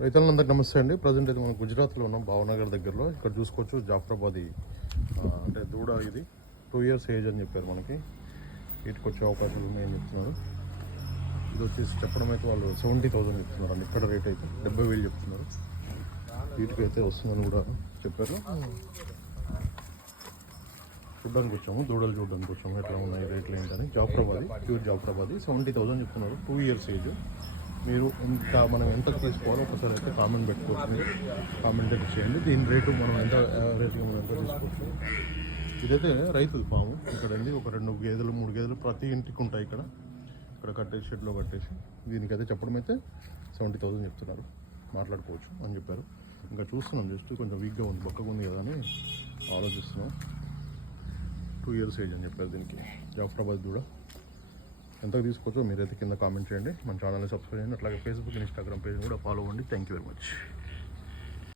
రైతులందరికీ నమస్తే అండి. ప్రజెంట్ అయితే మనం గుజరాత్లో ఉన్నాం, భావనగర్ దగ్గరలో. ఇక్కడ చూసుకోవచ్చు జాఫ్రాబాదీ అంటే దూడ. ఇది 2 years ఏజ్ అని చెప్పారు మనకి. వీటికి వచ్చే అవకాశాలు ఉన్నాయని చెప్తున్నారు. ఇది వచ్చేసి చెప్పడం అయితే వాళ్ళు 70,000 చెప్తున్నారు అండి. ఇక్కడ రేట్ అయితే 70,000 చెప్తున్నారు. వీటికి అయితే వస్తుందని కూడా చెప్పారు. చూడడానికి వచ్చాము, దూడలు చూడడానికి వచ్చాము ఎట్లా ఉన్నాయి రేట్లు ఏంటని. జాఫ్రాబాదీ, ప్యూర్ జాఫ్రాబాదీ 70,000 చెప్తున్నారు. 2 years ఏజ్. మీరు మనం ఎంత తీసుకోవాలో ఒకసారి అయితే కామెంట్ పెట్టుకోవచ్చు. మీరు కామెంట్ అయితే చేయండి. దీని రేటు మనం ఎంత యావరేజ్గా మనం ఎంత తీసుకోవచ్చు. ఇదైతే రైతుల ఫాము. ఇక్కడ అండి ఒక 2 గేదెలు 3 గేదెలు ప్రతి ఇంటికి ఉంటాయి. ఇక్కడ కట్టేసి షెడ్లో కట్టేసి దీనికైతే చెప్పడం అయితే 70,000 చెప్తున్నారు. మాట్లాడుకోవచ్చు అని చెప్పారు. ఇంకా చూస్తున్నాం, జస్ట్ కొంచెం వీక్గా ఉంది, బక్కగా ఉంది కదా అని ఆలోచిస్తున్నాం. 2 years ఏజ్ అని చెప్పారు దీనికి. జాఫ్రాబాద్ కూడా ఎంతకు తీసుకోవచ్చో మీరైతే కింద కామెంట్ చేయండి. మన ఛానల్ని సబ్స్క్రైబ్ చేయండి. అట్లాగే ఫేస్బుక్, ఇన్స్టాగ్రామ్ పేజ్ కూడా ఫాలో అవ్వండి. Thank you very much.